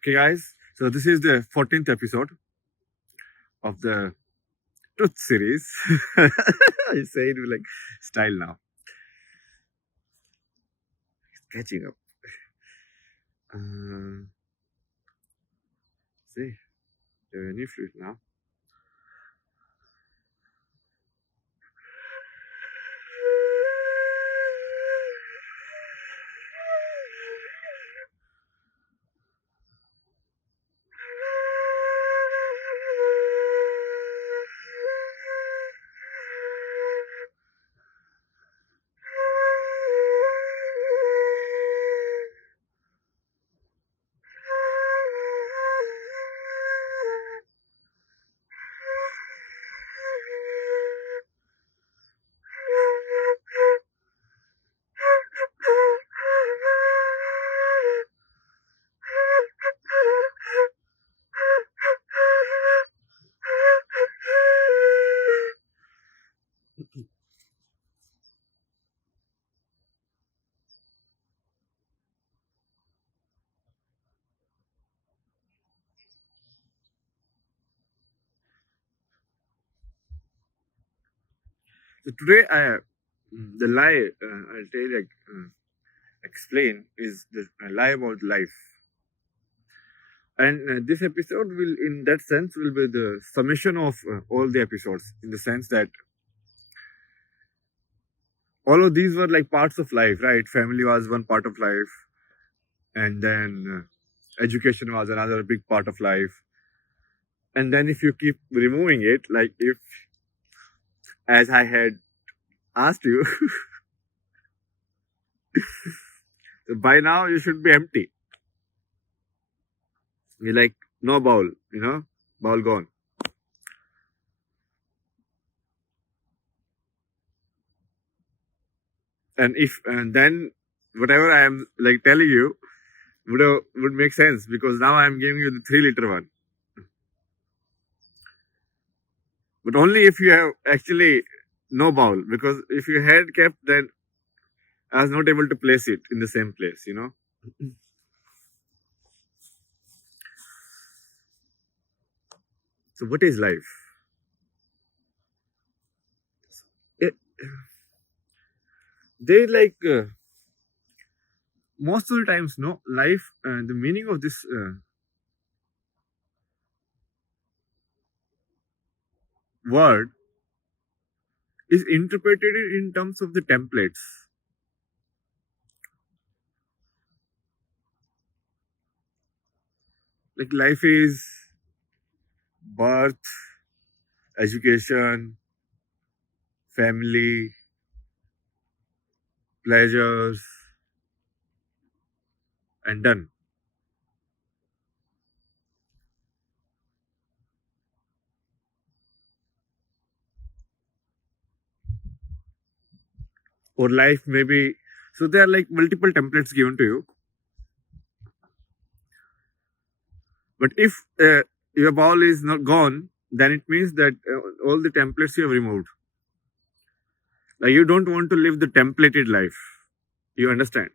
Okay, guys. So this is the 14th episode of the Truth series. I say it with like style now. Catching up. See, new fruit now. So today, the lie I'll tell you, explain is the lie about life. And this episode will, in that sense, will be the summation of all the episodes. In the sense that all of these were like parts of life, right? Family was one part of life, and then education was another big part of life. And then if you keep removing it, like if, as I had asked you, by now you should be empty. You're like, no bowl, bowl gone. And then whatever I am like telling you would make sense, because now I am giving you the 3 liter one. But only if you have actually no bowl, because if you had kept, then I was not able to place it in the same place, So what is life? It, they like most of the times, no, life, the meaning of this word is interpreted in terms of the templates. Like life is birth, education, family, pleasures, and done. Or life maybe, so there are like multiple templates given to you. But if your ball is not gone, then it means that all the templates you have removed. Like you don't want to live the templated life. You understand?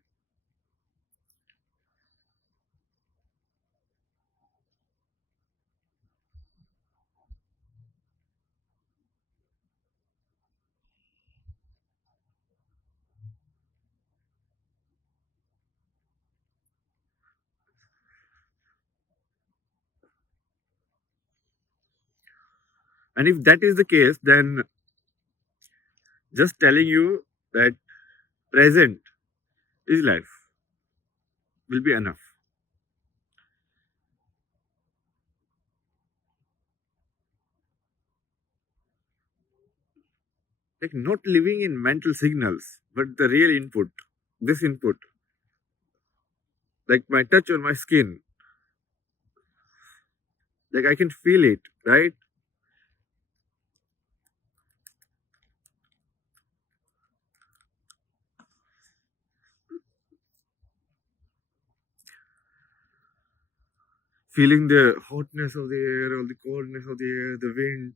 And if that is the case, then just telling you that present is life will be enough. Like not living in mental signals, but the real input, this input, like my touch on my skin, like I can feel it, right? Feeling the hotness of the air or the coldness of the air, the wind,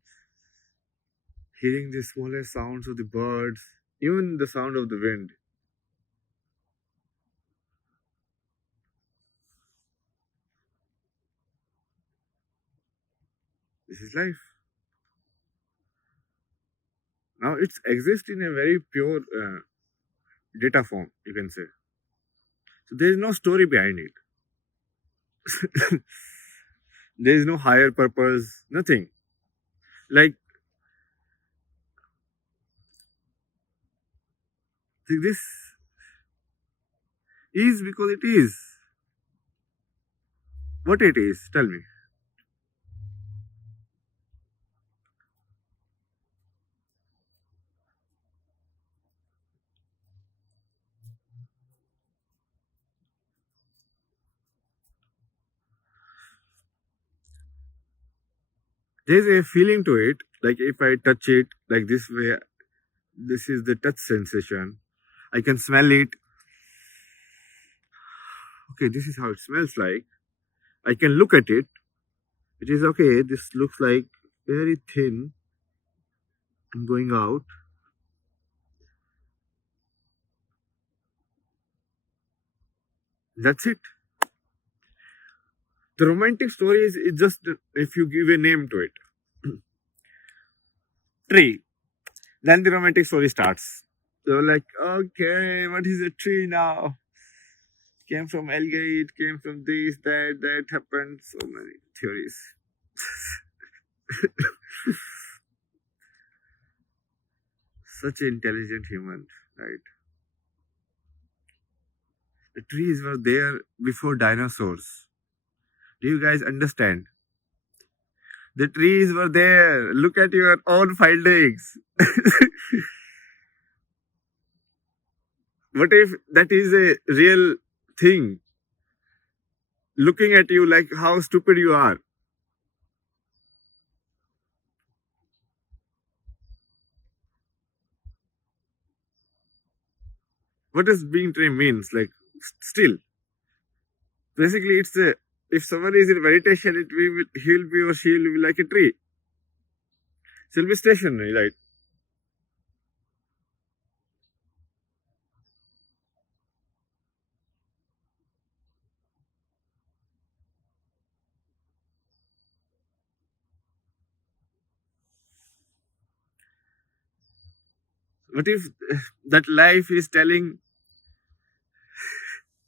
hearing the smallest sounds of the birds, even the sound of the wind. This is life. Now it exists in a very pure data form, you can say. So there is no story behind it. There is no higher purpose, nothing. Like this is because it is. What it is, tell me. There's a feeling to it, like if I touch it like this way, this is the touch sensation. I can smell it. Okay, this is how it smells like. I can look at it. It is okay, this looks like very thin and going out. That's it. The romantic story is just if you give a name to it. Tree. Then the romantic story starts. So like, okay, what is a tree now? Came from algae, came from this, that happened. So many theories. Such an intelligent human, right? The trees were there before dinosaurs. Do you guys understand? The trees were there. Look at your own findings. What if that is a real thing? Looking at you like how stupid you are. What does being tree means? Like still. Basically, it's a if someone is in meditation, he'll be or she'll be like a tree. She'll be stationary, right? What if that life is telling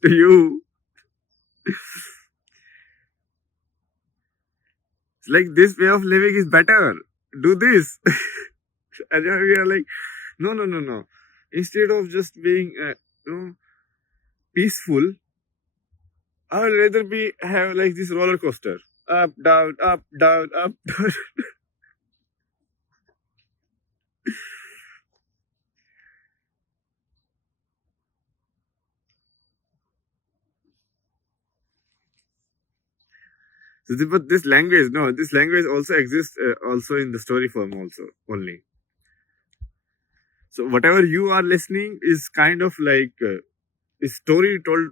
to you, it's like this way of living is better. Do this. And we are like, no. Instead of just being, peaceful, I would rather have like this roller coaster. Up, down, up, down, up, down. So, but this language also exists also in the story form also only. So whatever you are listening is kind of like a story told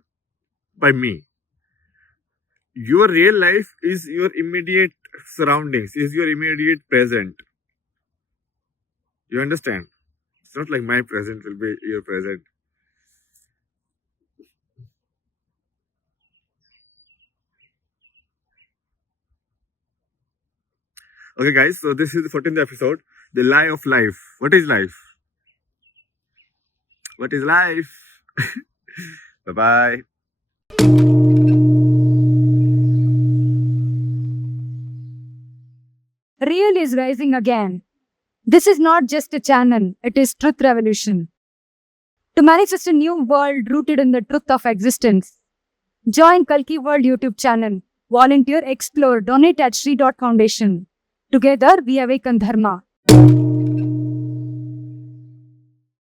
by me. Your real life is your immediate surroundings, is your immediate present. You understand? It's not like my present will be your present. Okay, guys, so this is the 14th episode. The lie of life. What is life? What is life? Bye-bye. Real is rising again. This is not just a channel, it is truth revolution. To manifest a new world rooted in the truth of existence, join Kalki World YouTube channel, volunteer, explore, donate at Shri Foundation. Together we awaken Dharma.